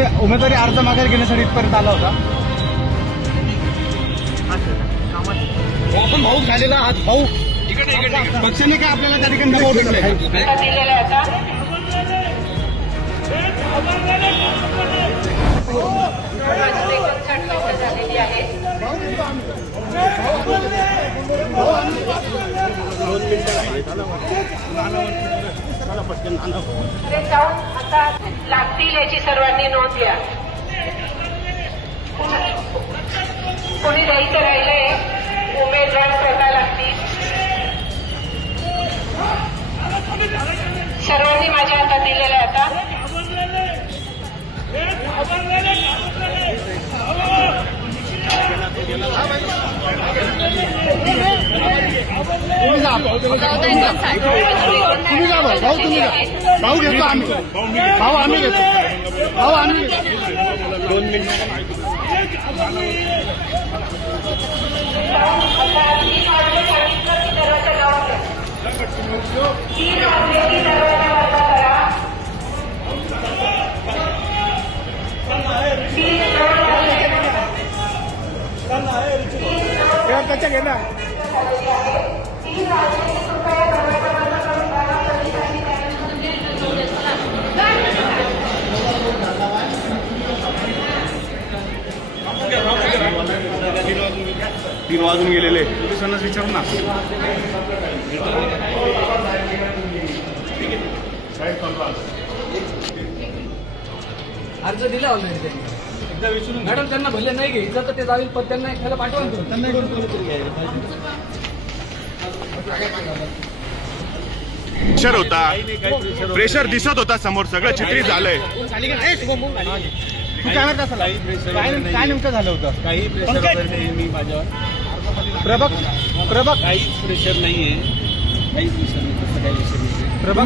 तुम्ही उमेदवारी अर्ज मागे घेण्यासाठी इथपर्यंत आला होता. आपण भाऊ झालेला आहात. भाऊ पक्षाने काय आपल्याला त्या ठिकाणी दबाव टाकलाय माझी झालेली पुढे जाऊन आता असतील याची सर्वांनी नोंद घ्या. कोणी द्यायचं राहिलंय उमेदवार स्वतः लागतील. सर्वांनी माझ्या हातात दिलेलं आहे आता तुम्ही जा भाऊ भाऊ तुम्ही जा भाऊ घेतो आम्ही भाऊ आम्ही घेतो भाऊ आम्ही घेतो दोन आता तीन वाजले सांगितलं की दरवाजा लावून द्या. तीन वाजले की दरवाजा बंद करा तीन दोन वाजले. त्याच्या गेला तीन वाजून गेलेले. पोलिसांनाच विचारू ना. अर्ज दिला ऑनलाईन त्यांनी. एकदा विचारून मॅडम त्यांना भले नाही घ्यायचं तर ते जाईल पण त्यांना एखादा पाठवा ना तुम्ही. प्रेशर होता. प्रेशर दिसत होता समोर सगळं चित्रित झालंय. तू काय म्हणत असाल? काय काय नेमकं झालं होतं? काही प्रेशर मी माझ्यावर. प्रभाग प्रभाग काहीच प्रेशर नाहीये. काहीच प्रेशर नाही तसं काही विषय नाही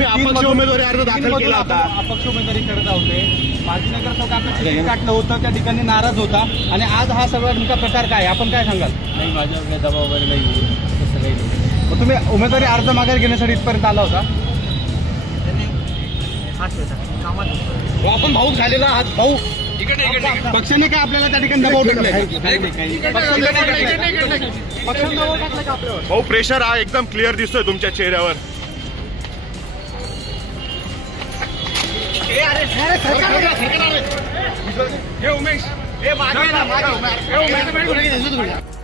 अपक्ष उमेदवारी अर्ज तीन दाखल मधून केला होता. आपण अपक्ष उमेदवारी करत होते माजी नगरसेवक आपलं काढलं होतं त्या ठिकाणी नाराज होता. आणि आज हा सगळा नेमका प्रकार काय आपण काय सांगाल? नाही माझ्यावर काही दबाव वगैरे नाही तसं काही नाही. मग तुम्ही उमेदवारी अर्ज मागे घेण्यासाठी इथपर्यंत आला होता? आपण भाऊ झालेला आहात भाऊ. पक्षाने काय आपल्याला त्या ठिकाणी दबाव टाकलाय? भाऊ प्रेशर हा एकदम क्लिअर दिसतोय तुमच्या चेहऱ्यावर. हे उमेश. हे मागे ना, मागे. हे उमेश.